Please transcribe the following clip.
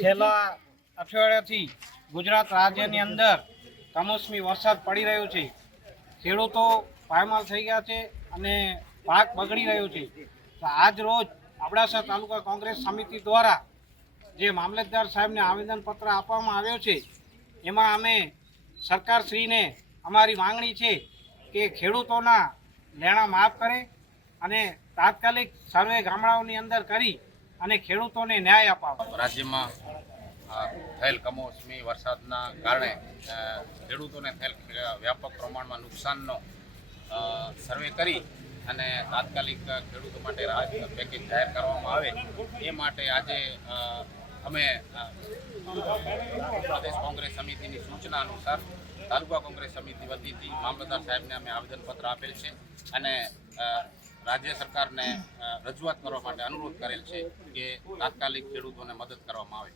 છેલ્લા અઠવાડિયાથી ગુજરાત રાજ્યની અંદર કમોસમી વરસાદ પડી રહ્યો છે. ખેડૂતો પાયમાલ થઈ ગયા છે અને પાક બગડી રહ્યો છે. તો આજ રોજ અબડાસા તાલુકા કોંગ્રેસ સમિતિ દ્વારા જે મામલતદાર સાહેબને આવેદનપત્ર આપવામાં આવ્યો છે, એમાં અમે સરકારશ્રીને અમારી માંગણી છે કે ખેડૂતોના લેણા માફ કરે અને તાત્કાલિક સર્વે ગામડાઓની અંદર કરી અને ખેડૂતોને ન્યાય અપાવે. રાજ્યમાં થયેલ કમોસમી વરસાદના કારણે ખેડૂતોને થયેલ વ્યાપક પ્રમાણમાં નુકસાનનો સર્વે કરી અને તાત્કાલિક ખેડૂતો માટે રાહત પેકેજ જાહેર કરવામાં આવે એ માટે આજે અમે પ્રદેશ કોંગ્રેસ સમિતિની સૂચના અનુસાર તાલુકા કોંગ્રેસ સમિતિ વતીથી મામલતદાર સાહેબને અમે આવેદનપત્ર આપેલ છે અને રાજ્ય સરકારને રજૂઆત કરવા માટે અનુરોધ કરેલ છે કે તાત્કાલિક ખેડૂતોને મદદ કરવામાં આવે.